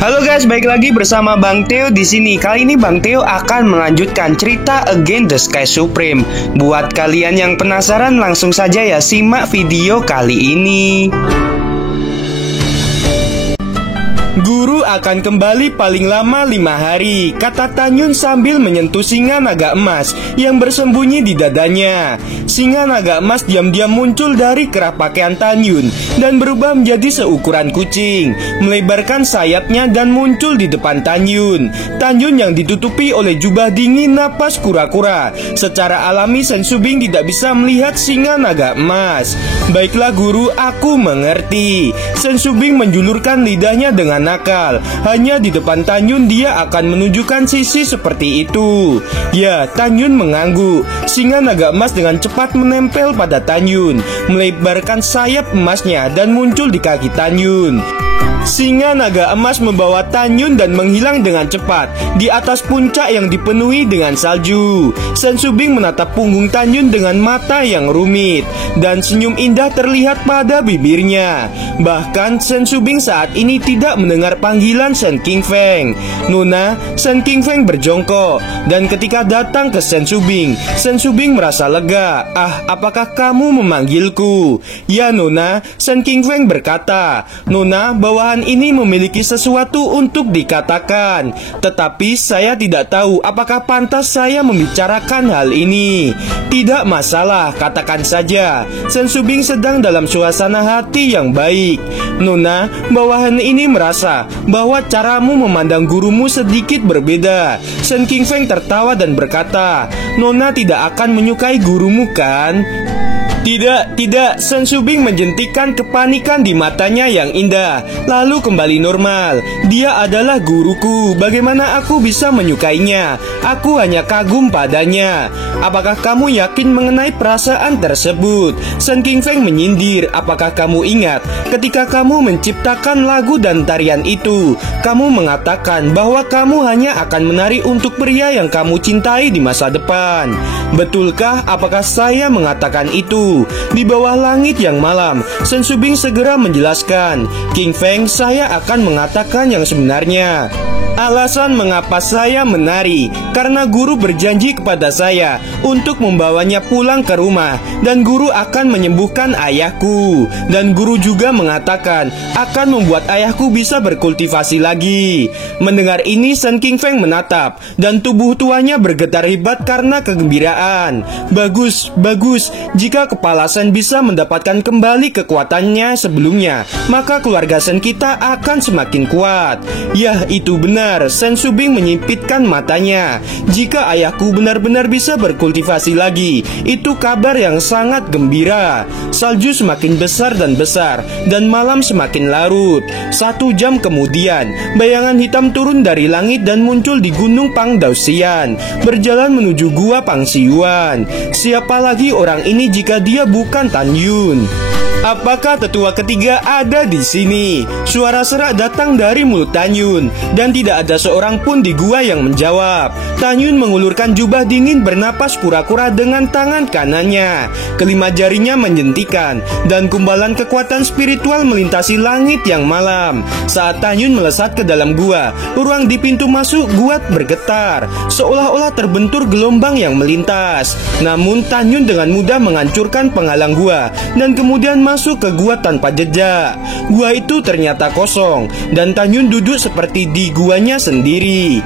Halo guys, balik lagi bersama Bang Theo di sini. Kali ini Bang Theo akan melanjutkan cerita Against the Sky Supreme. Buat kalian yang penasaran, langsung saja ya simak video kali ini. Guru akan kembali paling lama 5 hari, kata Tanyun sambil menyentuh singa naga emas yang bersembunyi di dadanya. Singa naga emas diam-diam muncul dari kerah pakaian Tanyun dan berubah menjadi seukuran kucing, melebarkan sayapnya dan muncul di depan Tanyun. Tanyun yang ditutupi oleh jubah dingin napas kura-kura. Secara alami Sen Subing tidak bisa melihat singa naga emas. Baiklah guru, aku mengerti. Sen Subing menjulurkan lidahnya dengan nakal. Hanya di depan Tanyun dia akan menunjukkan sisi seperti itu. Ya, Tanyun mengangguk. Singa naga emas dengan cepat menempel pada Tanyun, melebarkan sayap emasnya dan muncul di kaki Tanyun. Singa naga emas membawa Tanyun dan menghilang dengan cepat di atas puncak yang dipenuhi dengan salju. Sen Subing menatap punggung Tanyun dengan mata yang rumit, dan senyum indah terlihat pada bibirnya. Bahkan Sen Subing saat ini tidak mendengar panggilan Sen King Feng. Nona, Sen King Feng berjongkok, dan ketika datang ke Sen Subing merasa lega. Ah, apakah kamu memanggilku? Ya Nona, Sen King Feng berkata. Nona, bawahan ini memiliki sesuatu untuk dikatakan, tetapi saya tidak tahu apakah pantas saya membicarakan hal ini. Tidak masalah, katakan saja. Sen Subing sedang dalam suasana hati yang baik. Nona, bawahan ini merasa bahwa caramu memandang gurumu sedikit berbeda. Sen King Feng tertawa dan berkata, Nona tidak akan menyukai gurumu kan? Tidak, Sen Subing menjentikan kepanikan di matanya yang indah, lalu kembali normal. Dia adalah guruku, bagaimana aku bisa menyukainya? Aku hanya kagum padanya. Apakah kamu yakin mengenai perasaan tersebut? Sen King Feng menyindir. Apakah kamu ingat ketika kamu menciptakan lagu dan tarian itu? Kamu mengatakan bahwa kamu hanya akan menari untuk pria yang kamu cintai di masa depan. Betulkah? Apakah saya mengatakan itu? Di bawah langit yang malam, Sen Subing segera menjelaskan. King Feng, saya akan mengatakan yang sebenarnya. Alasan mengapa saya menari karena guru berjanji kepada saya untuk membawanya pulang ke rumah, dan guru akan menyembuhkan ayahku. Dan guru juga mengatakan akan membuat ayahku bisa berkultivasi lagi. Mendengar ini Sen King Feng menatap, dan tubuh tuanya bergetar hebat karena kegembiraan. Bagus, jika kepala Sen bisa mendapatkan kembali kekuatannya sebelumnya, maka keluarga Sen kita akan semakin kuat. Yah, itu benar. Sen Subing menyipitkan matanya. Jika ayahku benar-benar bisa berkultivasi lagi, itu kabar yang sangat gembira. Salju semakin besar dan besar, dan malam semakin larut. 1 jam kemudian, bayangan hitam turun dari langit dan muncul di Gunung Pangdausian, berjalan menuju Gua Pangsiuan. Siapa lagi orang ini jika dia bukan Tanyun? Apakah tetua ketiga ada di sini? Suara serak datang dari mulut Tanyun, dan tidak ada seorang pun di gua yang menjawab. Tanyun mengulurkan jubah dingin bernapas kura-kura dengan tangan kanannya. Kelima jarinya menjentikan, dan kumbalan kekuatan spiritual melintasi langit yang malam. Saat Tanyun melesat ke dalam gua, ruang di pintu masuk gua bergetar, seolah-olah terbentur gelombang yang melintas. Namun Tanyun dengan mudah menghancurkan penghalang gua, dan kemudian masuk ke gua tanpa jejak. Gua itu ternyata kosong, dan Tanyun duduk seperti di guanya sendiri.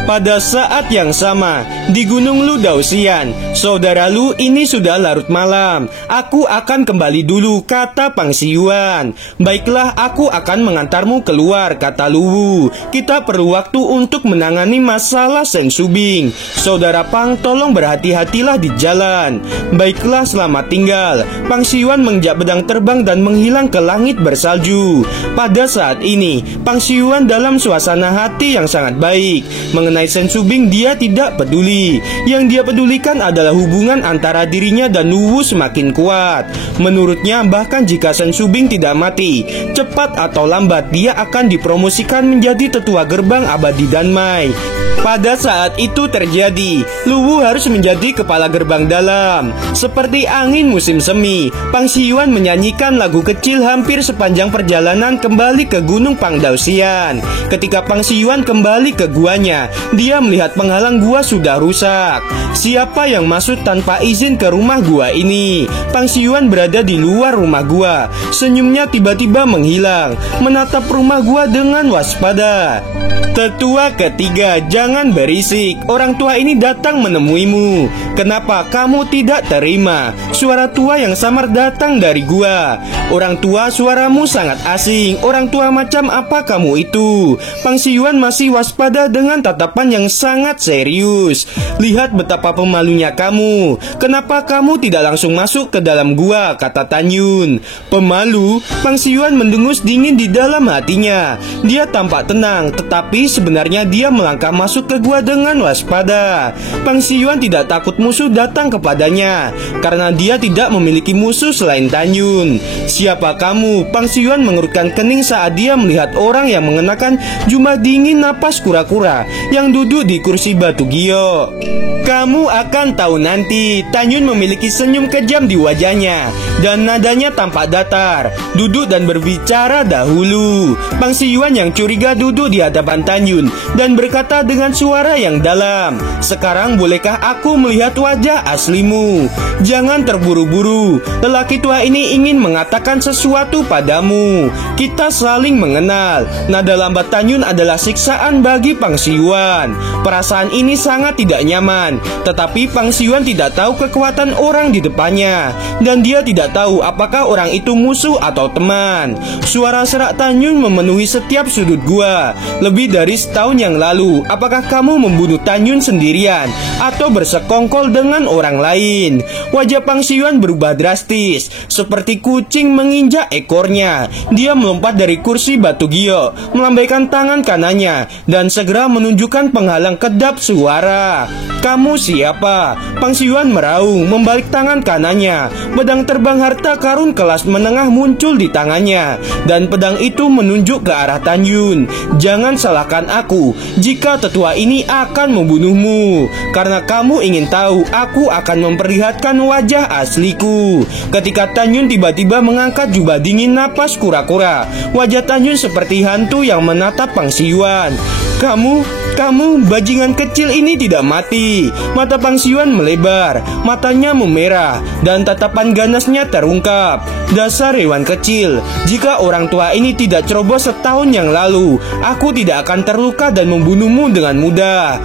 Pada saat yang sama, di Gunung Lu Dausian, saudara Lu, ini sudah larut malam. Aku akan kembali dulu, kata Pangsiuan. Baiklah, aku akan mengantarmu keluar, kata Luwu. Kita perlu waktu untuk menangani masalah Sen Subing. Saudara Pang, tolong berhati-hatilah di jalan. Baiklah, selamat tinggal. Pangsiuan menginjak pedang terbang dan menghilang ke langit bersalju. Pada saat ini, Pangsiuan dalam suasana hati yang sangat baik. mengenai Sen Subing dia tidak peduli. Yang dia pedulikan adalah hubungan antara dirinya dan Luwu semakin kuat. Menurutnya bahkan jika Sen Subing tidak mati, cepat atau lambat dia akan dipromosikan menjadi tetua gerbang abadi Danmai. Pada saat itu terjadi, Luwu harus menjadi kepala gerbang dalam. Seperti angin musim semi, Pang Shiyuan menyanyikan lagu kecil hampir sepanjang perjalanan kembali ke Gunung Pangdausian. Ketika Pang Shiyuan kembali ke guanya, dia melihat penghalang gua sudah rusak. Siapa yang masuk tanpa izin ke rumah gua ini? Pang Shiyuan berada di luar rumah gua. Senyumnya tiba-tiba menghilang, menatap rumah gua dengan waspada. Tetua ketiga, jangan berisik. Orang tua ini datang menemuimu. Kenapa kamu tidak terima? Suara tua yang samar datang dari gua. Orang tua, suaramu sangat asing. Orang tua macam apa kamu itu? Pang Shiyuan masih waspada dengan tatapan yang sangat serius. Lihat betapa pemalunya kamu. Kenapa kamu tidak langsung masuk ke dalam gua? Kata Tan Yun. Pemalu? Pang Shiyuan mendengus dingin di dalam hatinya. Dia tampak tenang, tetapi sebenarnya dia melangkah masuk ke gua dengan waspada. Pang Shiyuan tidak takut musuh datang kepadanya, karena dia tidak memiliki musuh selain Tan Yun. Siapa kamu? Pang Shiyuan mengerutkan kening saat dia melihat orang yang mengenakan jubah dingin napas kura-kura yang duduk di kursi batu gio. Kamu akan tahu nanti. Tan Yun memiliki senyum kejam di wajahnya, dan nadanya tampak datar, duduk dan berbicara dahulu. Pang Shiyuan yang curiga duduk di hadapan Tan Yun dan berkata dengan suara yang dalam, sekarang bolehkah aku melihat wajah aslimu? Jangan terburu-buru. Lelaki tua ini ingin mengatakan sesuatu padamu. Kita saling mengenal. Nada lambat Tan Yun adalah siksaan bagi Pang Shiyuan. Perasaan ini sangat tidak nyaman, tetapi Pang Shiyuan tidak tahu kekuatan orang di depannya, dan dia tidak tahu apakah orang itu musuh atau teman. Suara serak Tan Yun memenuhi setiap sudut gua. Lebih dari setahun yang lalu, apakah kamu membunuh Tan Yun sendirian atau bersekongkol dengan orang lain? Wajah Pang Shiyuan berubah drastis, seperti kucing menginjak ekornya. Dia melompat dari kursi batu gio, melambaikan tangan kanannya, dan segera menunjukkan penghalang kedap suara. Kamu siapa? Pang Shiyuan meraung, membalik tangan kanannya. Pedang terbang harta karun kelas menengah muncul di tangannya, dan pedang itu menunjuk ke arah Tan Yun. Jangan salahkan aku jika tetua ini akan membunuhmu, karena kamu ingin tahu aku akan memperlihatkan wajah asliku. Ketika Tan Yun tiba-tiba mengangkat jubah dingin napas kura-kura, wajah Tan Yun seperti hantu yang menatap Pang Shiyuan. Kamu, bajingan kecil ini tidak mati. Mata Pang Shiyuan melebar, matanya memerah, dan tatapan ganasnya terungkap. Dasar hewan kecil, jika orang tua ini tidak ceroboh setahun yang lalu, aku tidak akan terluka dan membunuhmu dengan mudah.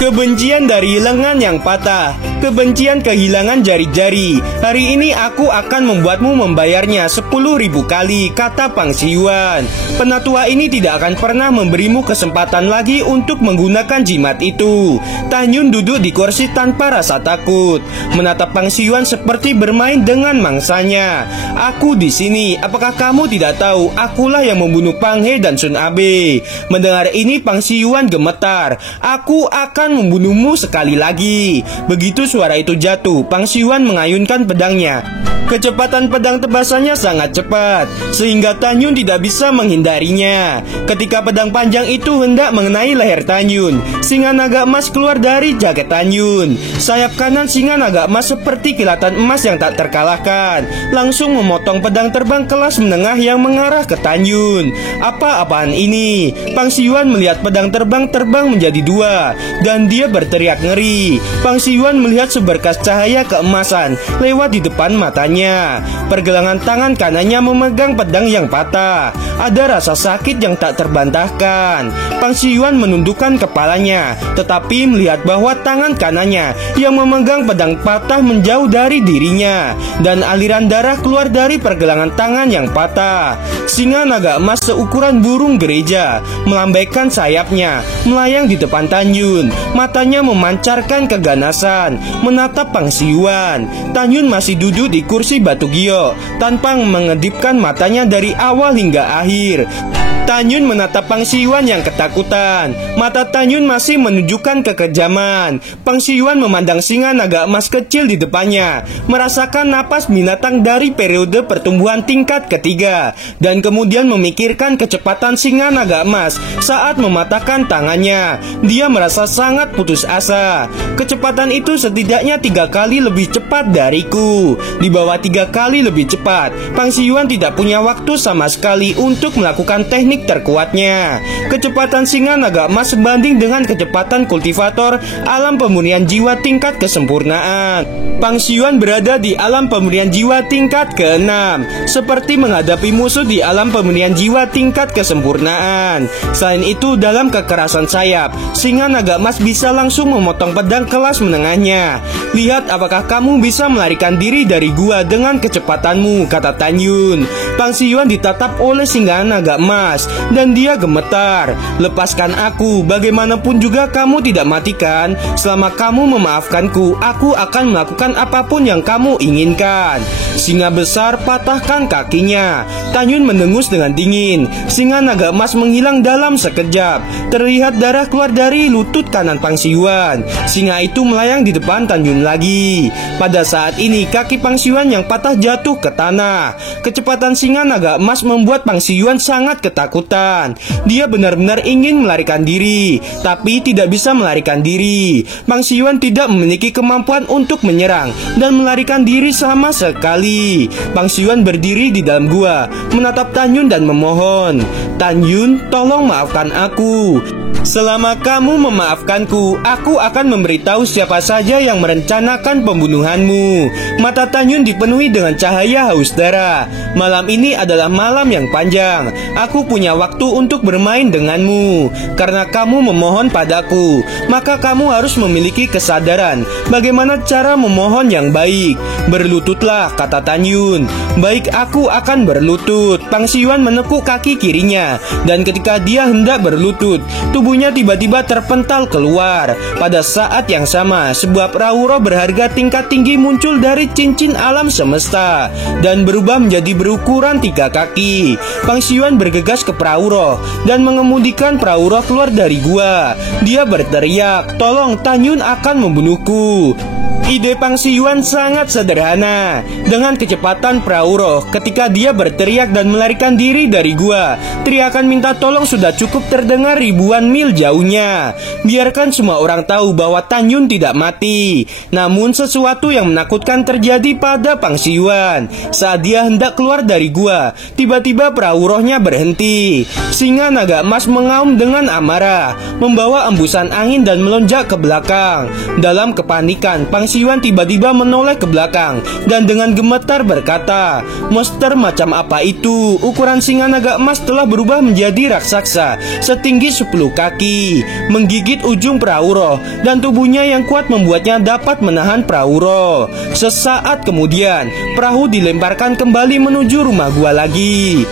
Kebencian dari lengan yang patah, kebencian kehilangan jari-jari. Hari ini aku akan membuatmu membayarnya 10.000 kali, kata Pang Shiyuan. Penatua ini tidak akan pernah memberimu kesempatan lagi untuk menggunakan jimat itu. Tan Yun duduk di kursi tanpa rasa takut, menatap Pang Shiyuan seperti bermain dengan mangsanya. Aku di sini, apakah kamu tidak tahu? Akulah yang membunuh Pang He dan Sun Abe. Mendengar ini Pang Shiyuan gemetar. Aku akan membunuhmu sekali lagi. Begitu suara itu jatuh, Pang Shiyuan mengayunkan pedangnya. Kecepatan pedang tebasannya sangat cepat, sehingga Tan Yun tidak bisa menghindarinya. Ketika pedang panjang itu hendak mengenai leher Tan Yun, singa naga emas keluar dari jaket Tan Yun. Sayap kanan singa naga emas seperti kilatan emas yang tak terkalahkan, langsung memotong pedang terbang kelas menengah yang mengarah ke Tan Yun. Apa-apaan ini? Pang Shiyuan melihat pedang terbang menjadi dua, dan dia berteriak ngeri. Pang Shiyuan melihat seberkas cahaya keemasan lewat di depan matanya. Pergelangan tangan kanannya memegang pedang yang patah. Ada rasa sakit yang tak terbantahkan. Pang Shiyuan menundukkan kepalanya, tetapi melihat bahwa tangan kanannya yang memegang pedang patah menjauh dari dirinya, dan aliran darah keluar dari pergelangan tangan yang patah. Singa naga emas seukuran burung gereja melambaikan sayapnya, melayang di depan Tan Yun. Matanya memancarkan keganasan, menatap Pang Shiyuan. Tan Yun masih duduk di kursi batu gio tanpa mengedipkan matanya dari awal hingga akhir. Tanyun menatap Pangsi Yuan yang ketakutan. Mata Tanyun masih menunjukkan kekejaman. Pangsi Yuan memandang singa naga emas kecil di depannya, merasakan napas binatang dari periode pertumbuhan tingkat ketiga, dan kemudian memikirkan kecepatan singa naga emas saat mematahkan tangannya. Dia merasa sangat putus asa. Kecepatan itu setidaknya 3 kali lebih cepat dariku. Di bawah 3 kali lebih cepat. Pangsi Yuan tidak punya waktu sama sekali untuk melakukan teknik terkuatnya. Kecepatan singa naga emas sebanding dengan kecepatan kultivator alam pemurnian jiwa tingkat kesempurnaan. Pangsi Yuan berada di alam pemurnian jiwa tingkat ke-6, seperti menghadapi musuh di alam pemurnian jiwa tingkat kesempurnaan. Selain itu, dalam kekerasan sayap, singa naga emas bisa langsung memotong pedang kelas menengahnya. Lihat apakah kamu bisa melarikan diri dari gua dengan kecepatanmu, kata Tanyun. Pangsi Yuan ditatap oleh singa naga emas dan dia gemetar. Lepaskan aku, bagaimanapun juga kamu tidak matikan. Selama kamu memaafkanku, aku akan melakukan apapun yang kamu inginkan. Singa besar patahkan kakinya. Tanyun mendengus dengan dingin. Singa naga emas menghilang dalam sekejap. Terlihat darah keluar dari lutut kanan Pangsi Yuan. Singa itu melayang di depan Tanyun lagi. Pada saat ini kaki Pangsi Yuan yang patah jatuh ke tanah. Kecepatan singa naga emas membuat Pangsi Yuan sangat ketakutan. Dia benar-benar ingin melarikan diri, tapi tidak bisa melarikan diri. Pangsi Yuan tidak memiliki kemampuan untuk menyerang dan melarikan diri sama sekali. Pangsi Yuan berdiri di dalam gua, menatap Tanyun dan memohon, "Tanyun, tolong maafkan aku. Selama kamu memaafkanku, aku akan memberitahu siapa saja yang merencanakan pembunuhanmu." Mata Tanyun dipenuhi dengan cahaya haus darah. Malam ini adalah malam yang panjang. Aku punya waktu untuk bermain denganmu. Karena kamu memohon padaku, maka kamu harus memiliki kesadaran bagaimana cara memohon yang baik. Berlututlah, kata Tanyun. Baik, aku akan berlutut. Pangsi Yuan menekuk kaki kirinya, dan ketika dia hendak berlutut, tubuhnya tiba-tiba terpental keluar. Pada saat yang sama, sebuah perahu roh berharga tingkat tinggi muncul dari cincin alam semesta dan berubah menjadi berukuran 3 kaki. Pangsi Yuan bergegas ke perahu roh dan mengemudikan perahu roh keluar dari gua. Dia berteriak, "Tolong, Tanyun akan membunuhku." Ide Pangsi Yuan sangat sederhana. Dengan kecepatan perahu roh, ketika dia berteriak dan melarikan diri dari gua, teriakan minta tolong sudah cukup terdengar ribuan mil jauhnya. Biarkan semua orang tahu bahwa Tanyun tidak mati. Namun sesuatu yang menakutkan terjadi pada Pangsi Yuan. Saat dia hendak keluar dari gua, tiba-tiba perahu rohnya berhenti. Singa naga emas mengaum dengan amarah, membawa embusan angin dan melonjak ke belakang. Dalam kepanikan, Pangsi Yuan tiba-tiba menoleh ke belakang dan dengan gemetar berkata, "Monster macam apa itu? Ukuran singa naga emas telah berubah menjadi raksasa setinggi 10 kaki, menggigit ujung perahu roh, dan tubuhnya yang kuat membuatnya dapat menahan perahu roh." Sesaat kemudian, perahu dilemparkan kembali menuju rumah gua lagi.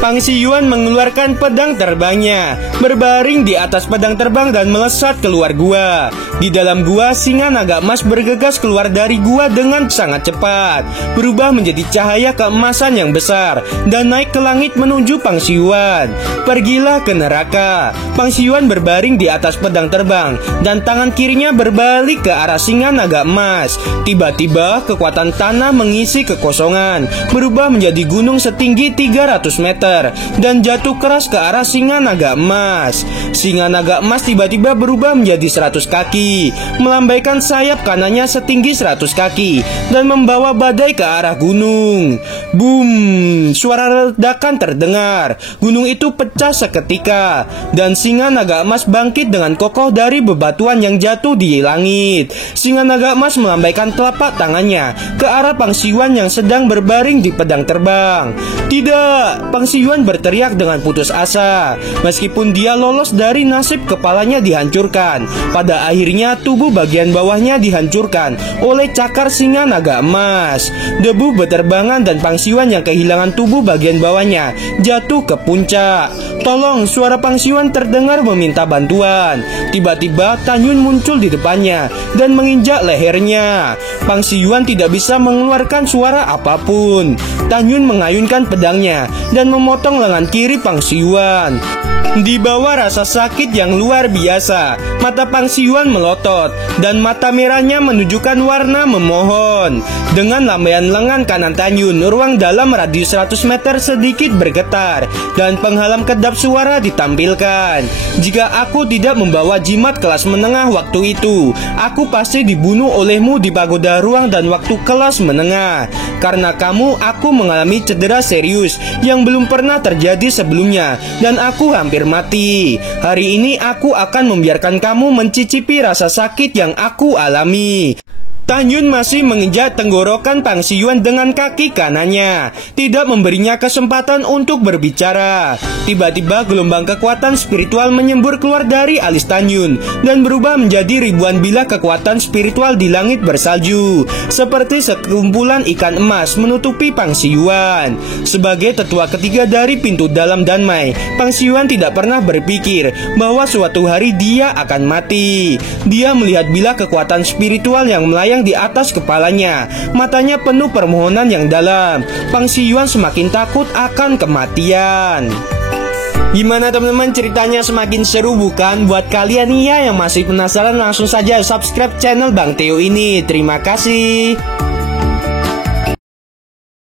Pangsi Yuan mengeluarkan pedang terbangnya, berbaring di atas pedang terbang dan melesat keluar gua. Di dalam gua, singa naga emas bergegas keluar dari gua dengan sangat cepat, berubah menjadi cahaya keemasan yang besar dan naik ke langit menuju Pangsi Yuan. "Pergilah ke neraka." Pangsi Yuan berbaring di atas pedang terbang dan tangan kirinya berbalik ke arah singa naga emas. Tiba-tiba kekuatan tanah mengisi kekosongan, berubah menjadi gunung setinggi 300 meter dan jatuh keras ke arah singa naga emas. Singa naga emas tiba-tiba berubah menjadi 100 kaki, melambaikan sayap kanannya setinggi 100 kaki dan membawa badai ke arah gunung. Boom! Suara ledakan terdengar. Gunung itu pecah seketika dan singa naga emas bangkit dengan kokoh dari bebatuan yang jatuh di langit. Singa naga emas melambaikan telapak tangannya ke arah Pangsi Yuan yang sedang berbaring di pedang terbang. "Tidak!" Pangsi Yuan berteriak dengan putus asa. Meskipun dia lolos dari nasib kepalanya dihancurkan, pada akhirnya tubuh bagian bawahnya dihancurkan oleh cakar singa naga emas. Debu berterbangan dan Pangsi Siwan yang kehilangan tubuh bagian bawahnya jatuh ke puncak. "Tolong!" suara Pang Siwan terdengar meminta bantuan. Tiba-tiba Tan Yun muncul di depannya dan menginjak lehernya. Pang Siwan tidak bisa mengeluarkan suara apapun. Tan Yun mengayunkan pedangnya dan memotong lengan kiri Pang Siwan. Di bawah rasa sakit yang luar biasa, mata Pang Siwan melotot dan mata merahnya menunjukkan warna memohon. Dengan lambaian lengan kanan Tan Yun, ruang dalam radius 100 meter sedikit bergetar dan penghalam kedap suara ditampilkan. "Jika aku tidak membawa jimat kelas menengah waktu itu, aku pasti dibunuh olehmu di pagoda ruang dan waktu kelas menengah. Karena kamu, aku mengalami cedera serius yang belum pernah terjadi sebelumnya dan aku hampir mati. Hari ini aku akan membiarkan kamu mencicipi rasa sakit yang aku alami." Tan Yun masih menginjak tenggorokan Pang Siwan dengan kaki kanannya, tidak memberinya kesempatan untuk berbicara. Tiba-tiba gelombang kekuatan spiritual menyembur keluar dari alis Tan Yun dan berubah menjadi ribuan bilah kekuatan spiritual di langit bersalju, seperti sekumpulan ikan emas menutupi Pang Siwan. Sebagai tetua ketiga dari pintu dalam Danmai, Pang Siwan tidak pernah berpikir bahwa suatu hari dia akan mati. Dia melihat bilah kekuatan spiritual yang melayang di atas kepalanya. Matanya penuh permohonan yang dalam. Pang Siwan semakin takut akan kematian. Gimana teman-teman, ceritanya semakin seru bukan? Buat kalian nih ya yang masih penasaran, langsung saja subscribe channel Bang Theo ini. Terima kasih.